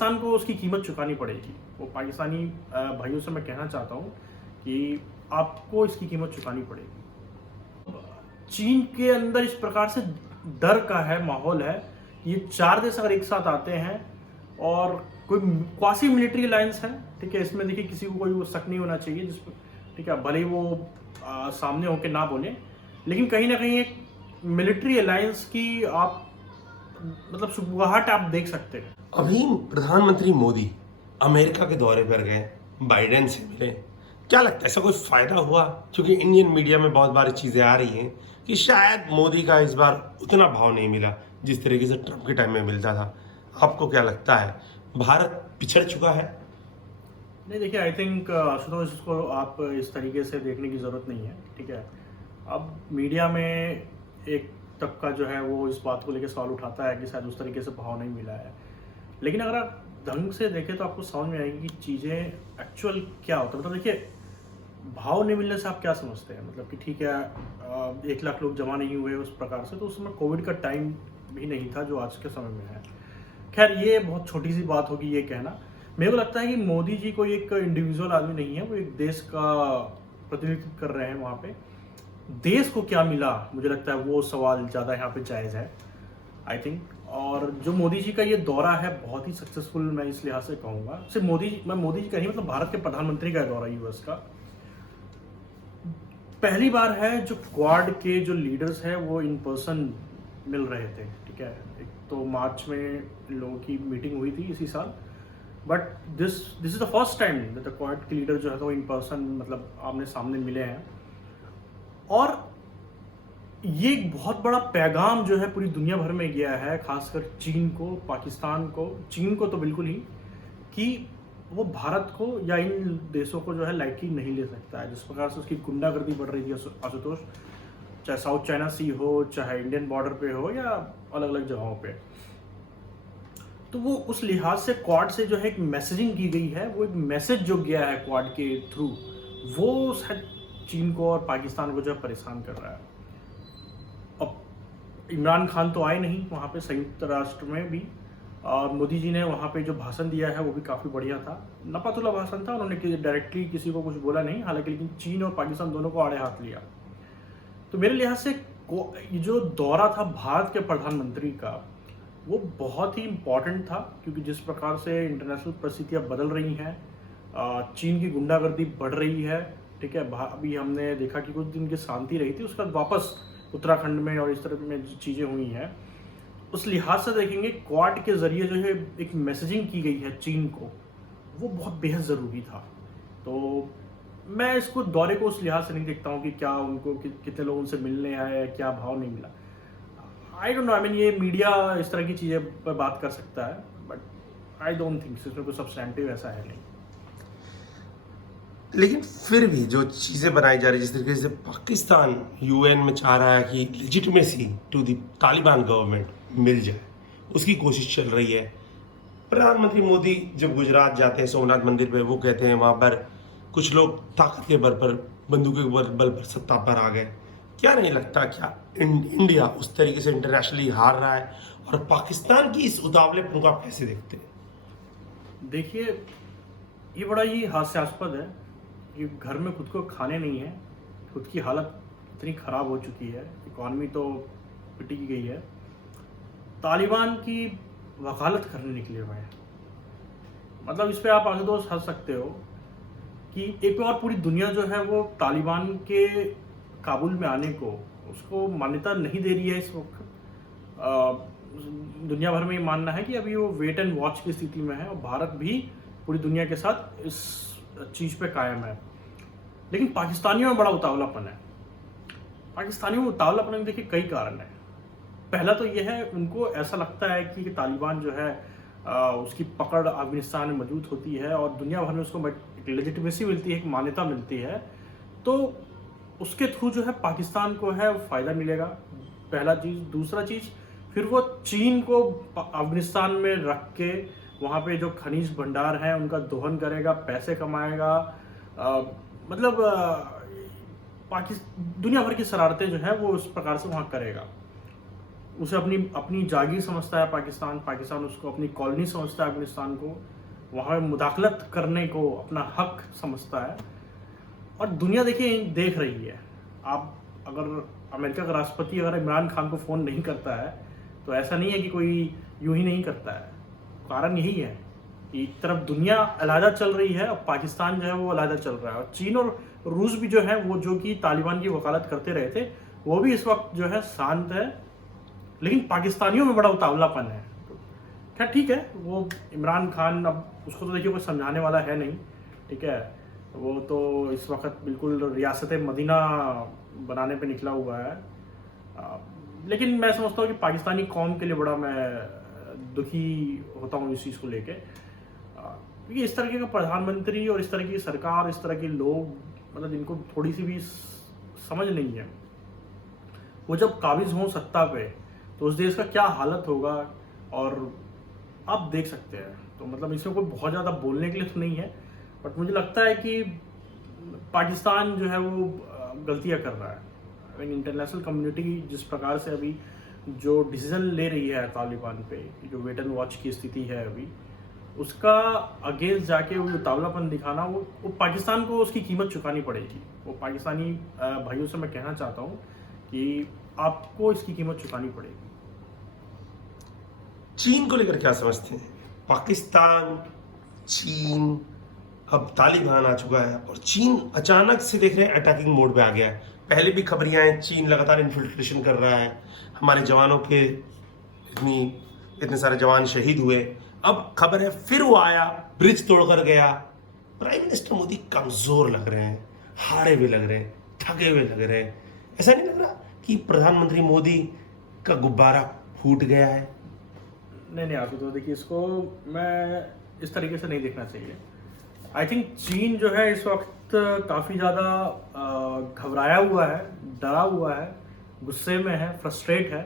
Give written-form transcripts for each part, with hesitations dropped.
पाकिस्तान को उसकी कीमत चुकानी पड़ेगी। वो पाकिस्तानी भाइयों से मैं कहना चाहता हूँ कि आपको इसकी कीमत चुकानी पड़ेगी। चीन के अंदर इस प्रकार से डर का है माहौल है, ये 4 देश अगर एक साथ आते हैं और कोई क्वासी मिलिट्री अलायंस है, ठीक है, इसमें देखिए किसी को कोई शक नहीं होना चाहिए जिस, ठीक है, भले ही वो सामने होके ना बोले, लेकिन कहीं ना कहीं एक मिलिट्री अलायंस की आप मतलब शुरुआत आप देख सकते हैं। अभी प्रधानमंत्री मोदी अमेरिका के दौरे पर गए, बाइडेन से मिले। क्या लगता है ऐसा कोई फायदा हुआ? क्योंकि इंडियन मीडिया में बहुत बारी चीजें आ रही हैं कि शायद मोदी का इस बार उतना भाव नहीं मिला जिस तरीके से ट्रंप के टाइम में मिलता था। आपको क्या लगता है, भारत पिछड़ चुका है? नहीं, देखिए, आई थिंक आशुतोष, इसको आप इस तरीके से देखने की ज़रूरत नहीं है, ठीक है। अब मीडिया में एक तबका जो है वो इस बात को लेकर सवाल उठाता है कि शायद उस तरीके से भाव नहीं मिला है, लेकिन अगर आप ढंग से देखें तो आपको समझ में आएगी कि चीज़ें एक्चुअल क्या होता है। मतलब देखिए, भाव नहीं मिलने से आप क्या समझते हैं? मतलब कि ठीक है, 1 लाख लोग जमा नहीं हुए उस प्रकार से, तो उस समय कोविड का टाइम भी नहीं था जो आज के समय में है। खैर, ये बहुत छोटी सी बात होगी ये कहना। मेरे को लगता है कि मोदी जी कोई एक इंडिविजुअल आदमी नहीं है, वो एक देश का प्रतिनिधित्व कर रहे हैं वहाँ पे। देश को क्या मिला, मुझे लगता है वो सवाल ज़्यादा यहाँ पे जायज़ है, आई थिंक। और जो मोदी जी का ये दौरा है बहुत ही सक्सेसफुल, मैं इस लिहाज से कहूँगा। सिर्फ मैं मोदी जी का नहीं, मतलब भारत के प्रधानमंत्री का दौरा यूएस का पहली बार है जो क्वाड के जो लीडर्स हैं वो इन पर्सन मिल रहे थे, ठीक है। एक तो मार्च में लोगों की मीटिंग हुई थी इसी साल, but this is the first time that the quad के लीडर जो है वो इन पर्सन, मतलब आमने सामने मिले हैं। और ये एक बहुत बड़ा पैगाम जो है पूरी दुनिया भर में गया है, खासकर चीन को, पाकिस्तान को, चीन को तो बिल्कुल ही, कि वो भारत को या इन देशों को जो है लाइटली नहीं ले सकता है। जिस प्रकार से उसकी गुंडागर्दी बढ़ रही है आशुतोष, चाहे साउथ चाइना सी हो, चाहे इंडियन बॉर्डर पे हो, या अलग अलग जगहों पे, तो वो उस लिहाज से क्वाड से जो है एक मैसेजिंग की गई है, वो एक मैसेज जो गया है क्वाड के थ्रू, वो शायद चीन को और पाकिस्तान को जो है परेशान कर रहा है। अब इमरान खान तो आए नहीं वहाँ पे संयुक्त राष्ट्र में भी, और मोदी जी ने वहाँ पे जो भाषण दिया है वो भी काफ़ी बढ़िया था, नपातुला भाषण था। उन्होंने डायरेक्टली किसी को कुछ बोला नहीं, हालांकि, लेकिन चीन और पाकिस्तान दोनों को आड़े हाथ लिया। तो मेरे लिहाज से ये जो दौरा था भारत के प्रधानमंत्री का, वो बहुत ही इम्पॉर्टेंट था, क्योंकि जिस प्रकार से इंटरनेशनल परिस्थितियाँ बदल रही हैं, चीन की गुंडागर्दी बढ़ रही है, ठीक है। अभी हमने देखा कि कुछ दिन की शांति रही थी, उसके बाद वापस उत्तराखंड में और इस तरह में चीज़ें हुई हैं। उस लिहाज से देखेंगे, क्वाड के जरिए जो है एक मैसेजिंग की गई है चीन को, वो बहुत बेहद ज़रूरी था। तो मैं इसको दौरे को उस लिहाज से नहीं देखता हूँ कि क्या उनको कितने लोग उनसे मिलने आए, क्या भाव नहीं मिला। I don't know, I mean, ये मीडिया इस तरह की चीज़ें पर बात कर सकता है, बट आई डोंट थिंक इसमें कोई सब्सटेंटिव ऐसा है नहीं। लेकिन फिर भी जो चीज़ें बनाई जा रही है, जिस तरीके से पाकिस्तान यूएन में चाह रहा है कि legitimacy to the Taliban government मिल जाए, उसकी कोशिश चल रही है। प्रधानमंत्री मोदी जब गुजरात जाते हैं सोमनाथ मंदिर पे, वो कहते हैं वहाँ पर कुछ लोग ताकत के बल पर, बंदूकों के बल पर सत्ता पर आ गए। क्या नहीं लगता क्या इंडिया उस तरीके से इंटरनेशनली हार रहा है? और पाकिस्तान की इस उतावलेपन को आप कैसे देखते हैं? देखिए, ये बड़ा ही हास्यास्पद है कि घर में खुद को खाने नहीं है, खुद की हालत इतनी ख़राब हो चुकी है, इकॉनमी तो पिटी गई है, तालिबान की वकालत करने निकले हुए हैं। मतलब इस पे आप आशुतोष हंस सकते हो कि एक और पूरी दुनिया जो है वो तालिबान के काबुल में आने को, उसको मान्यता नहीं दे रही है इस वक्त। दुनिया भर में ये मानना है कि अभी वो वेट एंड वॉच की स्थिति में है, और भारत भी पूरी दुनिया के साथ इस चीज़ पे कायम है। लेकिन पाकिस्तानियों में बड़ा उतावलापन है। पाकिस्तानियों में उतावलापन में देखिए कई कारण है। पहला तो यह है, उनको ऐसा लगता है कि तालिबान जो है उसकी पकड़ अफगानिस्तान में मौजूद होती है और दुनिया भर में उसको एक लेजिटिमेसी मिलती है, एक मान्यता मिलती है, तो उसके थ्रू जो है पाकिस्तान को है वो फ़ायदा मिलेगा, पहला चीज़। दूसरा चीज़, फिर वो चीन को अफगानिस्तान में रख के वहाँ पे जो खनिज भंडार हैं उनका दोहन करेगा, पैसे कमाएगा, मतलब दुनिया भर की शरारतें जो है वो उस प्रकार से वहाँ करेगा। उसे अपनी अपनी जागीर समझता है पाकिस्तान, पाकिस्तान उसको अपनी कॉलोनी समझता है अफगानिस्तान को, वहाँ मुदाखलत करने को अपना हक समझता है। और दुनिया देखिए देख रही है। आप अगर अमेरिका का राष्ट्रपति अगर इमरान खान को फ़ोन नहीं करता है तो ऐसा नहीं है कि कोई यूं ही नहीं करता है। कारण यही है, एक तरफ दुनिया अलहदा चल रही है और पाकिस्तान जो है वो अलहदा चल रहा है। और चीन और रूस भी जो है वो जो कि तालिबान की वकालत करते रहे थे वो भी इस वक्त जो है शांत है, लेकिन पाकिस्तानियों में बड़ा उतावलापन है। खैर ठीक है, वो इमरान खान अब उसको तो देखिए कोई समझाने वाला है नहीं, ठीक है, वो तो इस वक्त बिल्कुल रियासत मदीना बनाने पे निकला हुआ है। लेकिन मैं समझता हूँ कि पाकिस्तानी कौम के लिए बड़ा मैं दुखी होता हूँ इस चीज़ को लेके, क्योंकि इस तरीके का प्रधानमंत्री और इस तरह की सरकार, इस तरह के लोग, मतलब जिनको थोड़ी सी भी समझ नहीं है, वो जब काबिज हों सत्ता पे तो उस देश का क्या हालत होगा और आप देख सकते हैं। तो मतलब इसमें कोई बहुत ज़्यादा बोलने के लिए तो नहीं है, बट मुझे लगता है कि पाकिस्तान जो है वो गलतियाँ कर रहा है। इंटरनेशनल कम्युनिटी जिस प्रकार से अभी जो डिसीजन ले रही है तालिबान पे, जो वेट एंड वॉच की स्थिति है अभी, उसका अगेंस्ट जाके वो उतावलापन दिखाना, वो पाकिस्तान को उसकी कीमत चुकानी पड़ेगी। वो पाकिस्तानी भाइयों से मैं कहना चाहता हूँ कि आपको इसकी कीमत चुकानी पड़ेगी। चीन को लेकर क्या समझते हैं? पाकिस्तान, चीन, अब तालिबान आ चुका है और चीन अचानक से देख रहे हैं अटैकिंग मोड पे आ गया है। पहले भी खबरियां हैं, चीन लगातार इन्फिल्ट्रेशन कर रहा है, हमारे जवानों के इतने सारे जवान शहीद हुए। अब खबर है फिर वो आया, ब्रिज तोड़कर गया। प्राइम मिनिस्टर मोदी कमजोर लग रहे हैं, हारे हुए लग रहे हैं, थके हुए लग रहे हैं। ऐसा नहीं लग रहा कि प्रधानमंत्री मोदी का गुब्बारा फूट गया है? नहीं आप तो देखिए, इसको मैं इस तरीके से नहीं देखना चाहिए। आई थिंक चीन जो है इस वक्त काफ़ी ज़्यादा घबराया हुआ है, डरा हुआ है, गुस्से में है, फ्रस्ट्रेट है।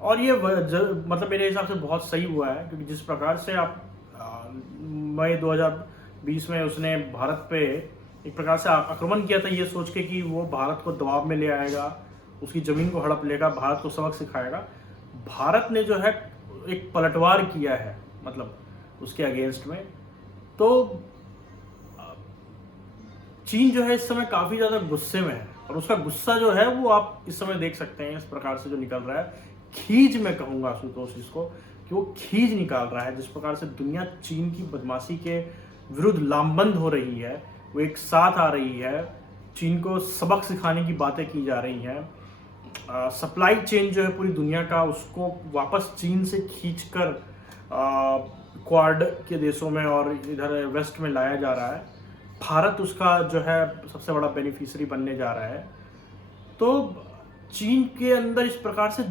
और ये मतलब मेरे हिसाब से बहुत सही हुआ है, क्योंकि जिस प्रकार से आप मई 2020 में उसने भारत पे एक प्रकार से आक्रमण किया था, ये सोच के कि वो भारत को दबाव में ले आएगा, उसकी ज़मीन को हड़प लेगा, भारत को सबक सिखाएगा। भारत ने जो है एक पलटवार किया है, मतलब उसके अगेंस्ट में। तो चीन जो है इस समय काफ़ी ज़्यादा गुस्से में है, और उसका गुस्सा जो है वो आप इस समय देख सकते हैं इस प्रकार से जो निकल रहा है। खींच मैं कहूँगा आशुतोष इसको, कि वो खींच निकाल रहा है। जिस प्रकार से दुनिया चीन की बदमाशी के विरुद्ध लामबंद हो रही है, वो एक साथ आ रही है, चीन को सबक सिखाने की बातें की जा रही हैं। सप्लाई चेन जो है पूरी दुनिया का, उसको वापस चीन से खींचकर क्वाड के देशों में और इधर वेस्ट में लाया जा रहा है। भारत उसका जो है सबसे बड़ा बेनिफिशियरी बनने जा रहा है। तो चीन के अंदर इस प्रकार से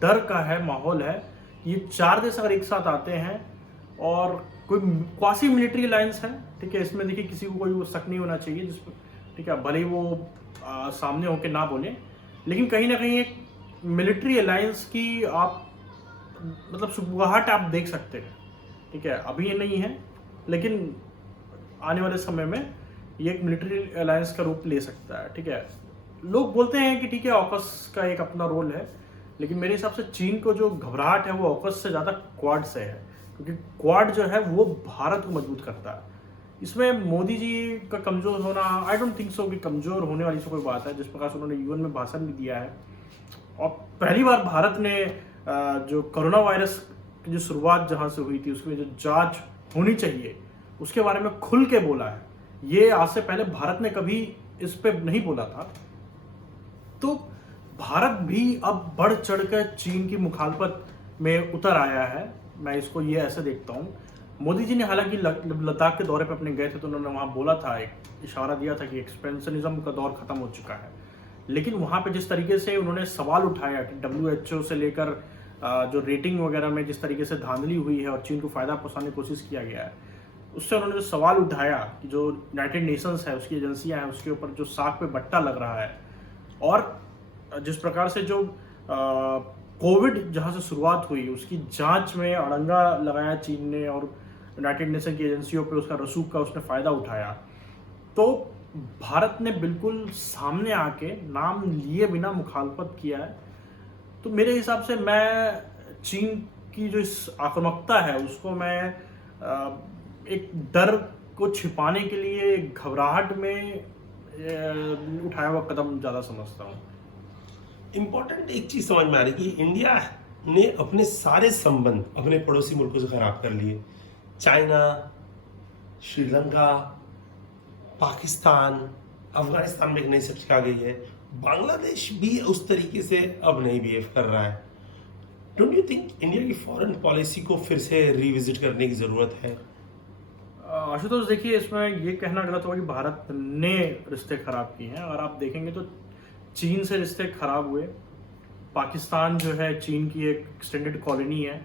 डर का है माहौल है। ये 4 देश अगर एक साथ आते हैं और कोई क्वासी मिलिट्री अलायंस है, ठीक है, इसमें देखिए किसी को कोई शक नहीं होना चाहिए, जिस ठीक है, भले ही वो सामने होके ना बोले, लेकिन कहीं ना कहीं एक मिलिट्री अलायंस की आप मतलब सुबुगाहट आप देख सकते हैं, ठीक है। अभी ये नहीं है, लेकिन आने वाले समय में ये एक मिलिट्री अलायंस का रूप ले सकता है, ठीक है। लोग बोलते हैं कि ठीक है ऑकस का एक अपना रोल है, लेकिन मेरे हिसाब से चीन को जो घबराहट है वो ऑकस से ज़्यादा क्वाड से है, क्योंकि क्वाड जो है वो भारत को मजबूत करता है। इसमें मोदी जी का कमज़ोर होना, आई डोंट थिंक सो कि कमज़ोर होने वाली से कोई बात है। जिस प्रकार से उन्होंने यूएन में भाषण भी दिया है, और पहली बार भारत ने जो कोरोना वायरस की जो शुरुआत जहाँ से हुई थी उसमें जो जांच होनी चाहिए उसके बारे में खुल के बोला है। ये आज से पहले भारत ने कभी इस पे नहीं बोला था। तो भारत भी अब बढ़ चढ़कर चीन की मुखालफत में उतर आया है। मैं इसको ये ऐसे देखता हूँ। मोदी जी ने हालांकि लद्दाख के दौरे पे अपने गए थे तो उन्होंने वहाँ बोला था, एक इशारा दिया था कि एक्सपेंशनिज्म का दौर खत्म हो चुका है। लेकिन वहाँ पे जिस तरीके से उन्होंने सवाल उठाया कि WHO से लेकर जो रेटिंग वगैरह में जिस तरीके से धांधली हुई है और चीन को फ़ायदा पहुँचाने की कोशिश किया गया है, उससे उन्होंने जो सवाल उठाया कि जो यूनाइटेड नेशंस है उसकी एजेंसियाँ हैं उसके ऊपर जो साख पे बट्टा लग रहा है, और जिस प्रकार से जो कोविड जहाँ से शुरुआत हुई उसकी जांच में अड़ंगा लगाया चीन ने, और यूनाइटेड नेशन की एजेंसियों पे उसका रसूख का उसने फ़ायदा उठाया। तो भारत ने बिल्कुल सामने आके नाम लिए बिना मुखालफत किया है। तो मेरे हिसाब से मैं चीन की जो इस आक्रामकता है उसको मैं एक डर को छिपाने के लिए घबराहट में उठाया हुआ कदम ज़्यादा समझता हूँ। इम्पोर्टेंट एक चीज समझ में आ रही कि इंडिया ने अपने सारे संबंध अपने पड़ोसी मुल्कों से खराब कर लिए। चाइना, श्रीलंका, पाकिस्तान, अफगानिस्तान में एक नई शक्ति आ गई है। बांग्लादेश भी उस तरीके से अब नहीं बिहेव कर रहा है। डोंट यू थिंक इंडिया की फॉरेन पॉलिसी को फिर से रिविजिट करने की जरूरत है? आशुतोष देखिए, इसमें ये कहना गलत होगा कि भारत ने रिश्ते खराब किए हैं। अगर आप देखेंगे तो चीन से रिश्ते खराब हुए। पाकिस्तान जो है चीन की एक एक्सटेंडेड कॉलोनी है।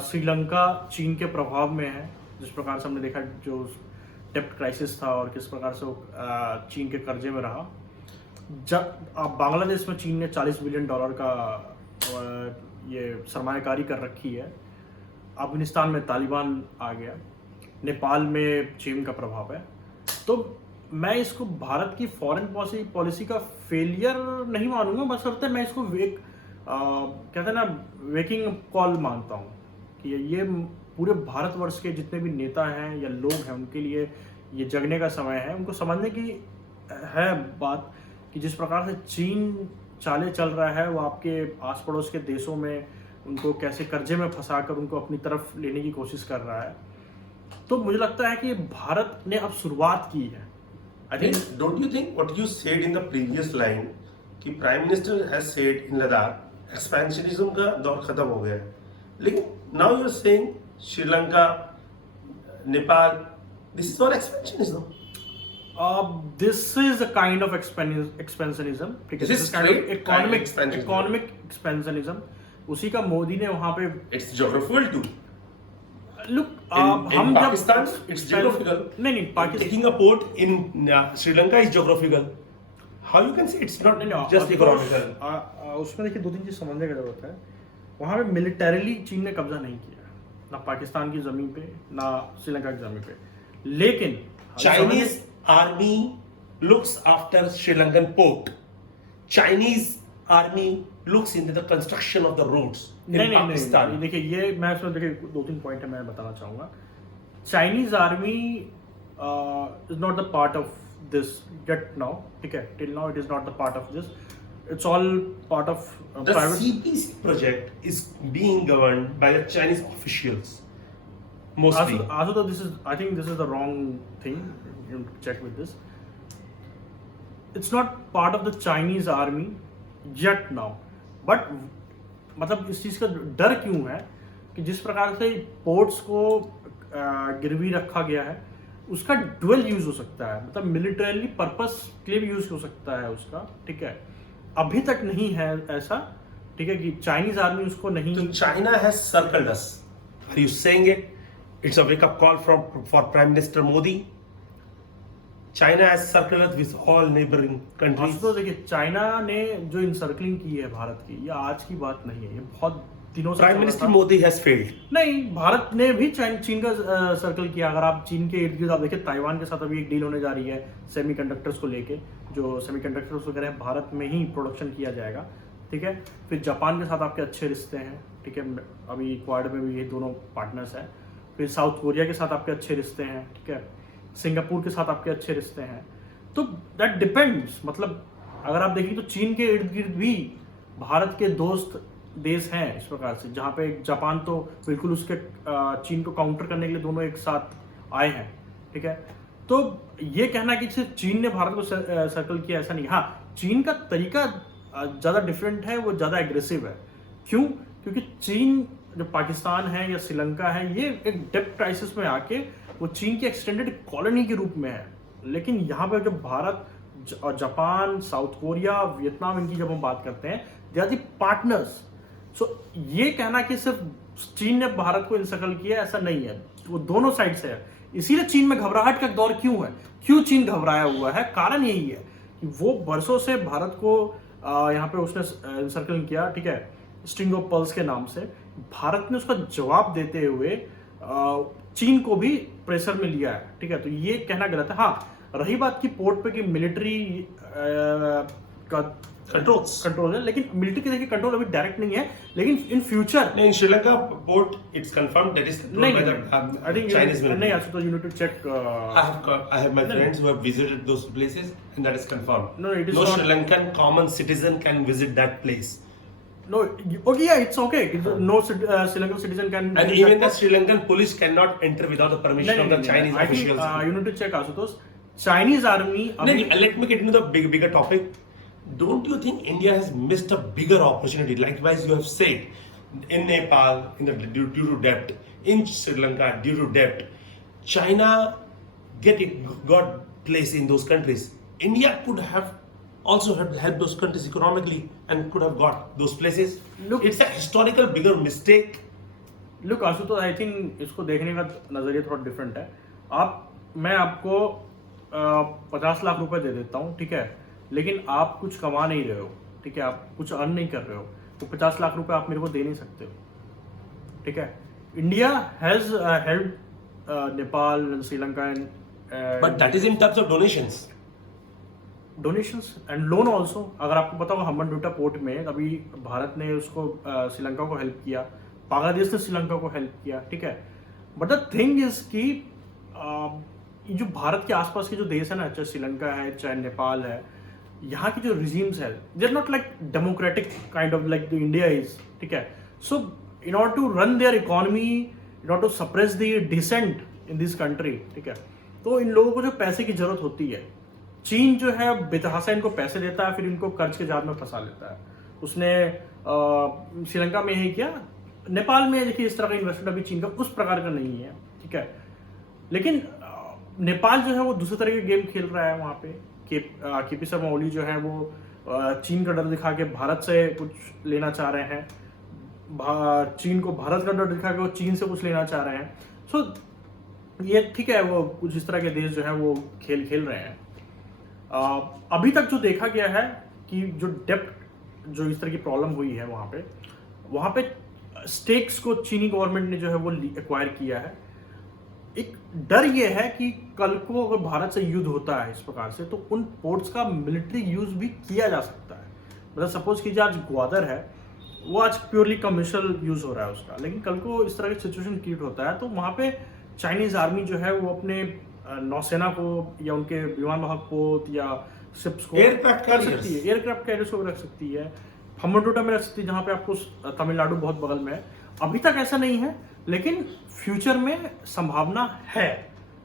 श्रीलंका चीन के प्रभाव में है, जिस प्रकार से हमने देखा जो डेब्ट क्राइसिस था और किस प्रकार से वो चीन के कर्जे में रहा। जब बांग्लादेश में चीन ने $40 बिलियन का ये सरमायाकारी कर रखी है। अफगानिस्तान में तालिबान आ गया। नेपाल में चीन का प्रभाव है। तो मैं इसको भारत की फॉरेन पॉलिसी का फेलियर नहीं मानूंगा, बस करते मैं इसको कहते हैं ना वेकिंग कॉल मानता हूँ कि ये पूरे भारतवर्ष के जितने भी नेता हैं या लोग हैं उनके लिए ये जगने का समय है। उनको समझने की है बात कि जिस प्रकार से चीन चाले चल रहा है वो आपके आस पड़ोस के देशों में उनको कैसे कर्जे में फंसाकर उनको अपनी तरफ लेने की कोशिश कर रहा है। तो मुझे लगता है कि भारत ने अब शुरुआत की है। I think don't you think what you said in the previous line कि prime minister has said in Ladakh expansionism का दौर खत्म हो गया है, लेकिन now you are saying Sri Lanka, Nepal, this is not expansionism. this is a kind of expansionism, ठीक है, This is straight economic expansionism। उसी का मोदी ने वहां पे It's geographical too. look In Pakistan, it's geographical. नहीं Pakistan Taking a port in Sri Lanka is geographical. How you can say it's not just economical? उसमें देखिए 2-3 चीज समझने की जरूरत है। वहां पे मिलिटरीली चीन ने कब्जा नहीं किया, ना पाकिस्तान की जमीन पे ना श्रीलंका की जमीन पे, लेकिन Chinese army looks after Sri Lankan port. Chinese army looks into the construction of the roads in Pakistan. नहीं, देखिए ये मैं इसमें देखिए 2-3 पॉइंट है मैं बताना चाहूँगा। Chinese army is not the part of this gate now, ठीक है, till now it is not the part of this, it's all part of The CPC project is being governed by the Chinese officials mostly. Also, I think this is the wrong thing. You check with this. It's not part of the Chinese army yet now. But मतलब इस चीज़ का डर क्यों है कि जिस प्रकार से पोर्ट्स को गिरवी रखा गया है उसका डुअल यूज हो सकता है, मतलब मिलिटरीली पर्पस के लिए भी यूज हो सकता है उसका, ठीक है। अभी तक नहीं है ऐसा, ठीक है, कि चाइनीज आर्मी उसको नहीं। So China has circled us. Are you saying it? It's a wake-up call for Prime Minister Modi. China has circled us with all neighboring countries. तो देखिए चाइना ने जो इंसर्कलिंग की है भारत की, ये आज की बात नहीं है, ये बहुत दिनों से Prime Minister Modi has failed. नहीं, भारत ने भी चीन का सर्कल किया। अगर आप चीन के इर्द गिर्द आप देखिए, ताइवान के साथ अभी एक डील होने जा रही है सेमीकंडक्टर्स को लेके, जो सेमीकंडक्टर्स वगैरह भारत में ही प्रोडक्शन किया जाएगा, ठीक है। फिर जापान के साथ आपके अच्छे रिश्ते हैं, ठीक है, अभी क्वाड में भी ये दोनों पार्टनर्स हैं। फिर साउथ कोरिया के साथ आपके अच्छे रिश्ते हैं, ठीक है, सिंगापुर के साथ आपके अच्छे रिश्ते हैं। तो दैट डिपेंड्स, मतलब अगर आप देखिए तो चीन के इर्द गिर्द भी भारत के दोस्त देश हैं इस प्रकार से, जहाँ पे जापान तो बिल्कुल उसके चीन को काउंटर करने के लिए दोनों एक साथ आए हैं, ठीक है। तो ये कहना कि सिर्फ चीन ने भारत को सर्कल किया ऐसा नहीं। हाँ, चीन का तरीका ज़्यादा डिफरेंट है, वो ज़्यादा एग्रेसिव है। क्यों? क्योंकि चीन जो पाकिस्तान है या श्रीलंका है, ये एक डेब्ट क्राइसिस में आके वो चीन की एक्सटेंडेड कॉलोनी के रूप में है। लेकिन यहाँ पे जब भारत और जापान, साउथ कोरिया, वियतनाम, इनकी जब हम बात करते हैं, दे आर दी पार्टनर्स। सो ये कहना कि सिर्फ चीन ने भारत को इंसर्कल किया ऐसा नहीं है, वो दोनों साइड से है। इसीलिए चीन में घबराहट का दौर क्यों है, क्यों चीन घबराया हुआ है, कारण यही है कि वो बरसों से भारत को यहाँ पे उसने इंसर्कल किया, ठीक है, स्ट्रिंग ऑफ पर्ल्स के नाम से। भारत ने उसका जवाब देते हुए चीन को भी प्रेशर में लिया है, ठीक है। तो ये कहना गलत है। हाँ, रही बात की पोर्ट पे कि मिलिट्री का कंट्रोल है, लेकिन मिलिट्री के देखिए कंट्रोल अभी डायरेक्ट नहीं है, लेकिन इन फ्यूचर नहीं, Sri Lanka port it's confirm that is controlled by the I think Chinese नहीं military. Ashutosh, you need to check. I have my friends who have visited those places, and that is confirmed. No, it is no not. Sri Lankan common citizen can visit that place. No, okay, yeah, it's okay. No Sri Lankan citizen can. And even the Sri Lankan police cannot enter without the permission of the Chinese I think officials. you need to check Ashutosh. Chinese army. Let me get into the bigger topic. Don't you think India has missed a bigger opportunity? Likewise, you have said in Nepal, due to debt, in Sri Lanka due to debt, China got place in those countries. India could have also helped those countries economically and could have got those places. Look, it's a historical bigger mistake. Look, Ashutosh, I think इसको देखने का नजरिया थोड़ा different है। मैं आपको 50 लाख रुपए दे देता हूँ, ठीक है, लेकिन आप कुछ कमा नहीं रहे हो, ठीक है, आप कुछ अर्न नहीं कर रहे हो, तो 50 लाख रुपए आप मेरे को दे नहीं सकते हो, ठीक है। India has help Nepal and Sri Lanka and but that is in terms of donations and loan also. अगर आपको पता हो हम्बनटोटा पोर्ट में अभी भारत ने उसको श्रीलंका को हेल्प किया, बांग्लादेश ने श्रीलंका को हेल्प किया, ठीक है। बट द थिंग इज कि जो भारत के आसपास के जो देश है ना, चाहे श्रीलंका है चाहे नेपाल है, यहाँ की जो रिजीम्स है they are not like democratic kind of like the India is, ठीक है। So in order to run their economy, in order to suppress the dissent in this country, ठीक है, तो इन लोगों को जो पैसे की जरूरत होती है, चीन जो है बेतहासा इनको पैसे देता है, फिर इनको कर्ज के जाल में फंसा लेता है। उसने श्रीलंका में ही किया, नेपाल में देखिए इस तरह का इन्वेस्टमेंट अभी चीन का उस प्रकार का नहीं है, ठीक है। लेकिन नेपाल जो है वो दूसरे तरह के गेम खेल रहा है वहाँ पे। केपी शर्मा ओली जो है वो चीन का डर दिखा के भारत से कुछ लेना चाह रहे हैं, चीन को भारत का डर दिखा के वो चीन से कुछ लेना चाह रहे हैं। सो ये ठीक है, वो कुछ इस तरह के देश जो है वो खेल रहे हैं। अभी तक जो देखा गया है कि जो डेप्ट जो इस तरह की प्रॉब्लम हुई है वहाँ पे स्टेक्स को चीनी गवर्नमेंट ने जो है वो एक्वायर किया है। एक डर ये है कि कल को अगर भारत से युद्ध होता है इस प्रकार से, तो उन पोर्ट्स का मिलिट्री यूज भी किया जा सकता है। मतलब सपोज कीजिए आज ग्वादर है, वो आज प्योरली कमर्शियल यूज हो रहा है उसका, लेकिन कल को इस तरह की सिचुएशन क्रिएट होता है तो वहाँ पे चाइनीज आर्मी जो है वो अपने नौसेना को या उनके विमान वाहक पोत या शिप्स को एयरक्राफ्ट कर सकती है, एयरक्राफ्ट कैरियर्स को रख सकती है, हम्बनटोटा में रख सकती है, जहाँ पे आपको तमिलनाडु बहुत बगल में है। अभी तक ऐसा नहीं है, लेकिन फ्यूचर में संभावना है।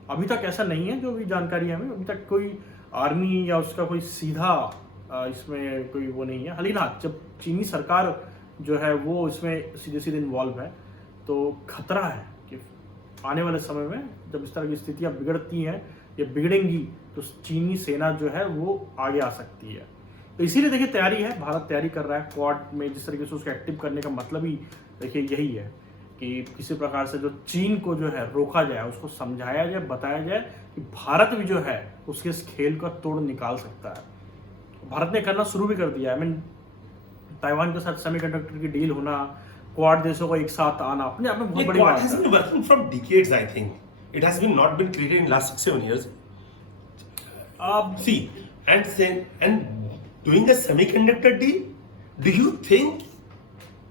अभी तक ऐसा नहीं है, जो भी जानकारी है हमें, अभी तक कोई आर्मी या उसका कोई सीधा इसमें कोई वो नहीं है। हालांकि ना, जब चीनी सरकार जो है वो इसमें सीधे इन्वॉल्व है तो खतरा है कि आने वाले समय में जब इस तरह की स्थितियां बिगड़ती हैं या बिगड़ेंगी तो चीनी सेना जो है वो आगे आ सकती है। तो इसीलिए देखिए तैयारी है, भारत तैयारी कर रहा है क्वाड में जिस तरीके से उसको एक्टिव करने का मतलब ही देखिए यही है कि किसी प्रकार से जो चीन को जो है रोका जाए, उसको समझाया जाए, बताया जाए कि भारत भी जो है उसके इस खेल का तोड़ निकाल सकता है। भारत ने करना शुरू भी कर दिया है। ताइवान के साथ सेमीकंडक्टर की डील होना, क्वाड देशों को एक साथ आना, अपने आप में बहुत बड़ी बात है। Quad has been working from decades, I think. It has been not been created in last 6-7 years. See, and doing a semiconductor deal, do you think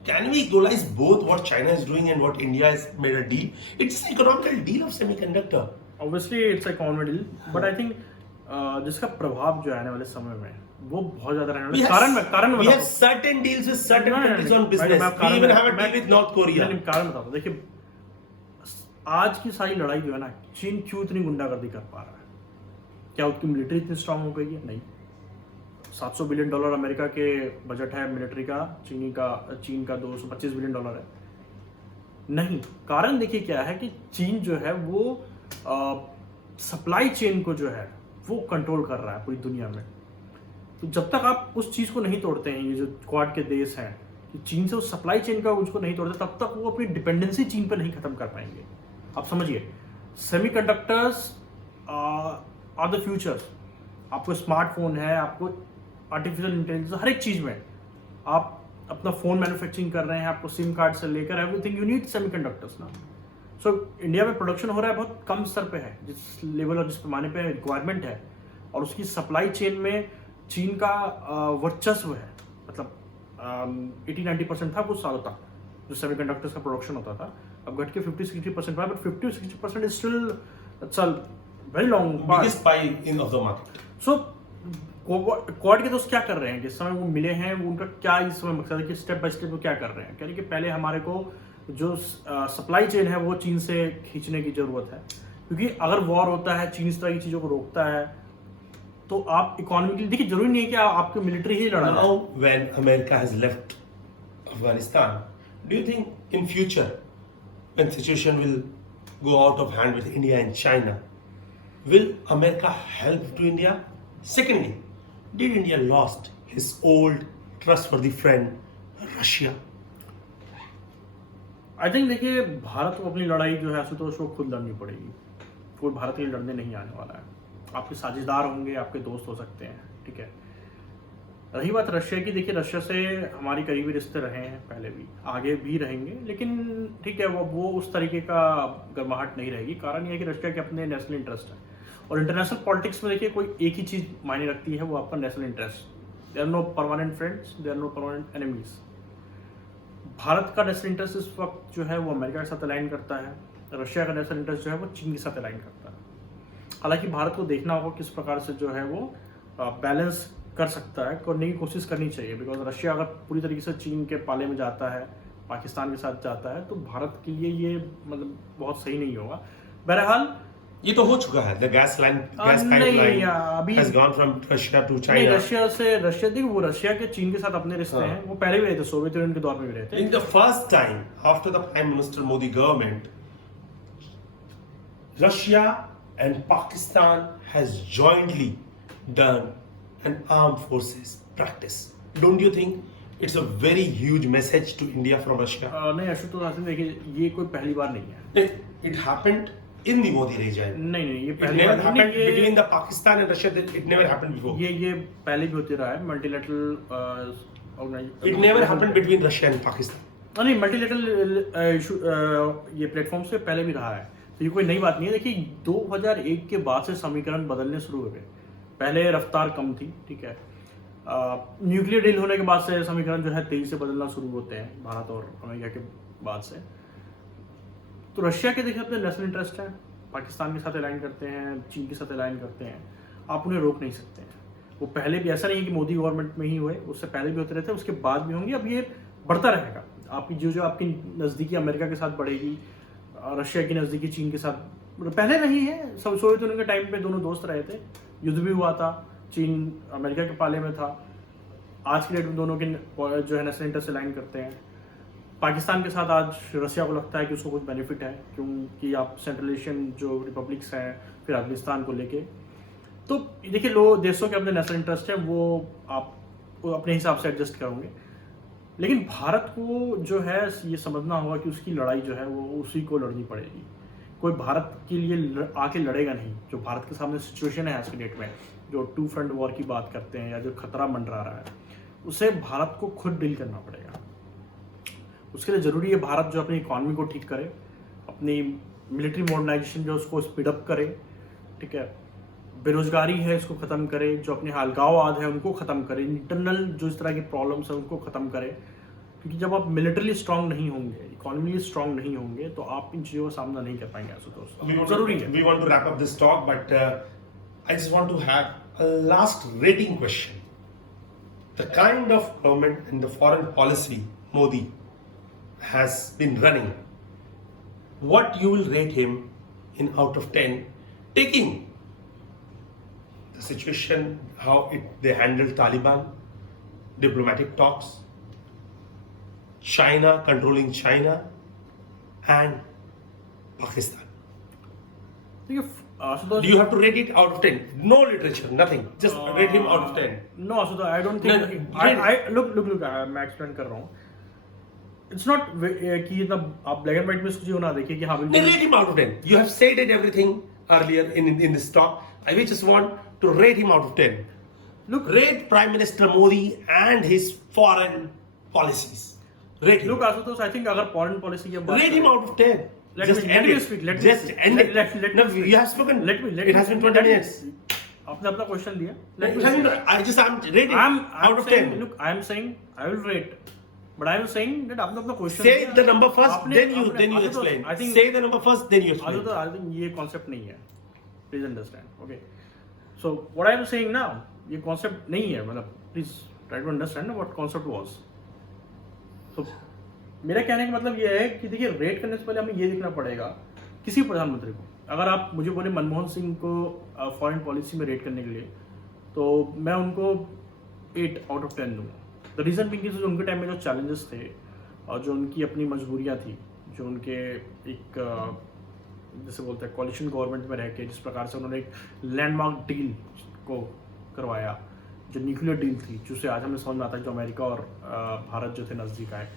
can we equalize both what China is doing and what India has made a deal? It's an economical deal of semiconductor. Obviously, it's a economic deal, but I think जिसका प्रभाव जो आने वाले समय में वो बहुत ज्यादा रहने वाला कारण we have certain deals with certain countries on business. We even have a deal with North Korea. कारण बताता हूँ। देखिए आज की सारी लड़ाई जो है ना, चीन क्यों इतनी गुंडागर्दी कर पा रहा है? क्या उसकी मिलिट्री इतनी स्ट्रांग हो गई है? नहीं। $700 बिलियन अमेरिका के बजट है मिलिट्री का, चीन का $225 बिलियन है। नहीं, कारण देखिए क्या है कि चीन जो है वो सप्लाई चेन को जो है वो कंट्रोल कर रहा है पूरी दुनिया में। तो जब तक आप उस चीज को नहीं तोड़ते हैं, ये जो क्वाड के देश हैं, कि चीन से उस सप्लाई चेन का उसको नहीं तोड़ते, तब तक वो अपनी डिपेंडेंसी चीन पर नहीं खत्म कर पाएंगे। आप समझिए, सेमीकंडक्टर्स आर द फ्यूचर। आपको स्मार्टफोन है, आपको आर्टिफिशियल इंटेलिजेंस, हर एक चीज में आप अपना फोन मैन्युफैक्चरिंग कर रहे हैं, आपको सिम कार्ड से लेकर एवरीथिंग यू नीड सेमीकंडक्टर्स ना। सो इंडिया में प्रोडक्शन हो रहा है, बहुत कम स्तर पे है, जिस लेवल और जिस पैमाने पे रिक्वायरमेंट है, और उसकी सप्लाई चेन में चीन का वर्चस्व है, मतलब 80-90% था कुछ सालों तक जो सेमीकंडक्टर्स का प्रोडक्शन होता था, अब घट के 50-60% हुआ, but 50-60% is still it's a very long part. Biggest pi in of the market. So quad के दोस्त क्या कर रहे हैं जिस समय वो मिले हैं, वो उनका क्या इस समय मकसद है कि स्टेप बाय स्टेप वो क्या कर रहे हैं? कह रहे कि पहले हमारे को जो सप्लाई चेन है वो चीन से खींचने की जरूरत है, क्योंकि अगर वॉर होता है, चीन इस तरह की चीजों को रोकता है, तो आप इकोनॉमिकली देखिए, जरूरी नहीं है कि आपके मिलिट्री ही लड़ा Now, when America has left Afghanistan, do you think in future, when situation will go out of hand with India and China, will America help to India? Secondly, did India lost his old trustworthy friend Russia? I think देखिए, भारत को अपनी लड़ाई जो है आशुतोष वो खुद लड़नी पड़ेगी, कोई भारत के लिए लड़ने नहीं आने वाला है। आपके साझेदार होंगे, आपके दोस्त हो सकते हैं, ठीक है। रही बात रशिया की, देखिए रशिया से हमारी करीबी रिश्ते रहे हैं पहले भी, आगे भी रहेंगे, लेकिन ठीक है वो उस तरीके का गर्माहट नहीं रहेगी। कारण यह है कि रशिया के अपने नेशनल इंटरेस्ट है, और इंटरनेशनल पॉलिटिक्स में देखिए कोई एक ही चीज़ मायने रखती है, वो आपका national interest. There are no permanent friends, there are no permanent enemies. Bharat का नेशनल इंटरेस्ट इस वक्त जो है वो अमेरिका के साथ अलाइन करता है, रशिया का नेशनल इंटरेस्ट जो है वो चीन के साथ अलाइन करता है। हालांकि भारत को देखना होगा किस प्रकार से जो है वो बैलेंस कर सकता है, करने की कोशिश करनी चाहिए, बिकॉज रशिया अगर पूरी तरीके से चीन के पाले में जाता है, पाकिस्तान के साथ जाता है, तो भारत के लिए ये मतलब बहुत सही नहीं होगा। बहरहाल ये तो हो चुका है, the gas pipeline अभी has gone from Russia to नहीं, China. रशिया देखिए, वो रशिया के चीन के साथ अपने रिश्ते हाँ। हैं, वो पहले भी रहे थे, सोवियत यूनियन के दौर में भी रहे थे। In the first time after the Prime Minister Modi government, Russia and Pakistan has jointly done an armed forces practice. Don't you think it's a very huge message to India from Russia? नहीं आशुतोष हासिल, देखिए ये कोई पहली बार नहीं है। It happened in the Modi regime. नहीं ये It पहली never बार happened नहीं, between the Pakistan and Russia. It never happened before. ये पहले भी होते रहा है multilateral It never happened between Russia and Pakistan. नहीं, मल्टीलेटरल इशू ये प्लेटफॉर्म से पहले भी रहा है, तो ये कोई नई बात नहीं है। देखिए 2001 के बाद से समीकरण बदलने शुरू हो गए। पहले रफ्तार कम थी, ठीक है, न्यूक्लियर डील होने के बाद से समीकरण जो है तेजी से बदलना शुरू होते हैं, भारत और अमेरिका के बाद से। तो रशिया के देखिए अपने नेशनल इंटरेस्ट है, पाकिस्तान के साथ अलाइन करते हैं, चीन के साथ अलाइन करते हैं, आप उन्हें रोक नहीं सकते हैं। वो पहले भी, ऐसा नहीं है कि मोदी गवर्नमेंट में ही हुए, उससे पहले भी होते रहते हैं, उसके बाद भी होंगे, अब ये बढ़ता रहेगा। आपकी जो आपकी नज़दीकी अमेरिका के साथ बढ़ेगी, रशिया की नज़दीकी चीन के साथ पहले रही है। सब सोवियत यूनियन के टाइम पे दोनों दोस्त रहे थे, युद्ध भी हुआ था, चीन अमेरिका के पाले में था। आज की डेट में दोनों के जो है नेशनल इंटरेस्ट अलाइन करते हैं। पाकिस्तान के साथ आज रशिया को लगता है कि उसको कुछ बेनिफिट है, क्योंकि आप सेंट्रल एशियन जो रिपब्लिक्स हैं, फिर अफगानिस्तान को लेके, तो देखिए देशों के अपने नेशनल इंटरेस्ट है, वो आप अपने हिसाब से एडजस्ट करोगे। लेकिन भारत को जो है ये समझना होगा कि उसकी लड़ाई जो है वो उसी को लड़नी पड़ेगी। कोई भारत के लिए आके लड़ेगा नहीं। जो भारत के सामने सिचुएशन है आज की डेट में, जो 2 फ्रंट वॉर की बात करते हैं या जो खतरा मंडरा रहा है, उसे भारत को खुद डील करना पड़ेगा। उसके लिए ज़रूरी है भारत जो अपनी इकॉनमी को ठीक करे, अपनी मिलिट्री मॉडर्नाइजेशन जो उसको स्पीडअप करे, ठीक है, बेरोजगारी है इसको ख़त्म करे, जो अपने अलगाववाद है उनको ख़त्म करे, इंटरनल जो इस तरह की प्रॉब्लम्स हैं उनको ख़त्म करे। क्योंकि जब आप मिलिटरली स्ट्रांग नहीं होंगे, इकोनॉमिकली स्ट्रांग नहीं होंगे, तो आप इन चीज़ों का सामना नहीं कर पाएंगे। आशुतोष जरूरी है। We want to wrap up this talk, but I just want to have a last rating question. The kind of government and the foreign policy Modi has been running, what you will rate him in out of 10, taking the situation, how they handled Taliban, diplomatic talks, China controlling China, and Pakistan. देखिए Ashutosh, Do you have to rate it out of 10? No literature, nothing. Just rate him out of 10. No Ashutosh, I don't think, look मैं explain कर रहा हूँ। It's not कि इतना आप black and white में इसको जो ना देखिए कि हाँ Then rate him out of 10. You have stated everything earlier in this talk. I just want to rate him out of 10. Look, rate Prime Minister Modi and his foreign policies. Rate him. Look Ashutosh, I think अगर foreign policy की बात Rate him out of 10. Let Just me end it. speak. Just end it. Let No, me speak. you have spoken. Let me It has been 20 minutes. आपने अपना question दिया. I'm rating out of 10. Look, I am saying I will rate, but I am saying that आपने अपना question Say the number first, then you explain. Say the number first, then you explain. I think ये concept नहीं है. Please understand. Okay. So what I am saying now, ये concept नहीं है. मतलब please try to understand what concept was. So मेरा कहने का मतलब ये है कि देखिए रेट करने से पहले हमें ये देखना पड़ेगा किसी प्रधानमंत्री को. अगर आप मुझे बोले मनमोहन सिंह को फॉरेन पॉलिसी में रेट करने के लिए, तो मैं उनको 8 आउट ऑफ 10 दूंगा. द रीज़न बिंग इज उनके टाइम में जो चैलेंजेस थे और जो उनकी अपनी मजबूरियां थी, जो उनके एक जैसे बोलते हैं कॉलिशन गवर्नमेंट में रह के जिस प्रकार से उन्होंने एक लैंडमार्क डील को करवाया, जो न्यूक्लियर डील थी, जिससे आज हमें समझ में आता है जो अमेरिका और भारत जो थे नज़दीक आए.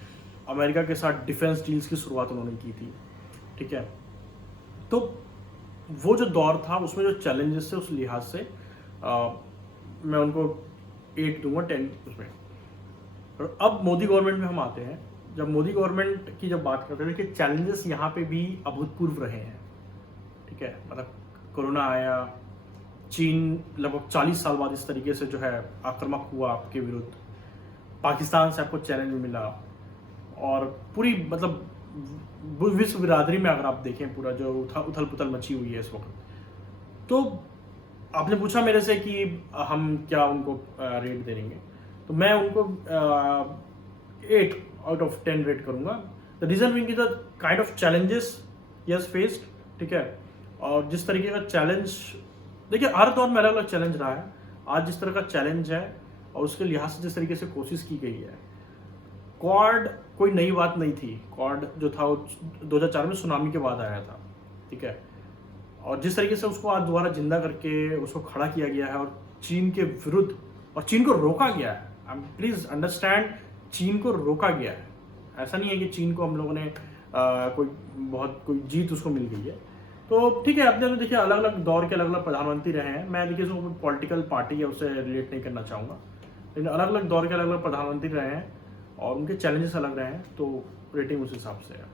अमेरिका के साथ डिफेंस डील्स की शुरुआत उन्होंने की थी. ठीक है, तो वो जो दौर था उसमें जो चैलेंजेस थे उस लिहाज से मैं उनको 8 दूंगा 10 उसमें. और अब मोदी गवर्नमेंट में हम आते हैं. जब मोदी गवर्नमेंट की जब बात करते हैं कि चैलेंजेस यहाँ पे भी अभूतपूर्व रहे हैं. ठीक है, मतलब कोरोना आया, चीन लगभग 40 साल बाद इस तरीके से जो है आक्रामक हुआ आपके विरुद्ध, पाकिस्तान से आपको चैलेंज मिला, और पूरी मतलब विश्व बिरादरी में अगर आप देखें पूरा जो उथल पुथल मची हुई है इस वक्त. तो आपने पूछा मेरे से कि हम क्या उनको रेट दे देंगे, तो मैं उनको 8 आउट ऑफ 10 रेट करूंगा. The reason being is the kind of challenges he has faced. ठीक है, और जिस तरीके का चैलेंज, देखिए हर दौर में अलग अलग चैलेंज रहा है. आज जिस तरह का चैलेंज है और उसके लिहाज से जिस तरीके से कोशिश की गई है, क्वाड कोई नई बात नहीं थी. क्वाड जो था वो 2004 में सुनामी के बाद आया था. ठीक है, और जिस तरीके से उसको आज दोबारा जिंदा करके उसको खड़ा किया गया है और चीन के विरुद्ध, और चीन को रोका गया है. प्लीज अंडरस्टैंड, चीन को रोका गया है. ऐसा नहीं है कि चीन को हम लोगों ने कोई जीत उसको मिल गई है. तो ठीक है, अपने देखिए अलग अलग दौर के अलग अलग प्रधानमंत्री रहे हैं. मैं देखिए उसको पॉलिटिकल पार्टी है उससे रिलेट नहीं करना चाहूँगा, लेकिन अलग अलग दौर के अलग अलग प्रधानमंत्री रहे हैं और उनके चैलेंजेस अलग रहे हैं, तो रेटिंग उस हिसाब से है.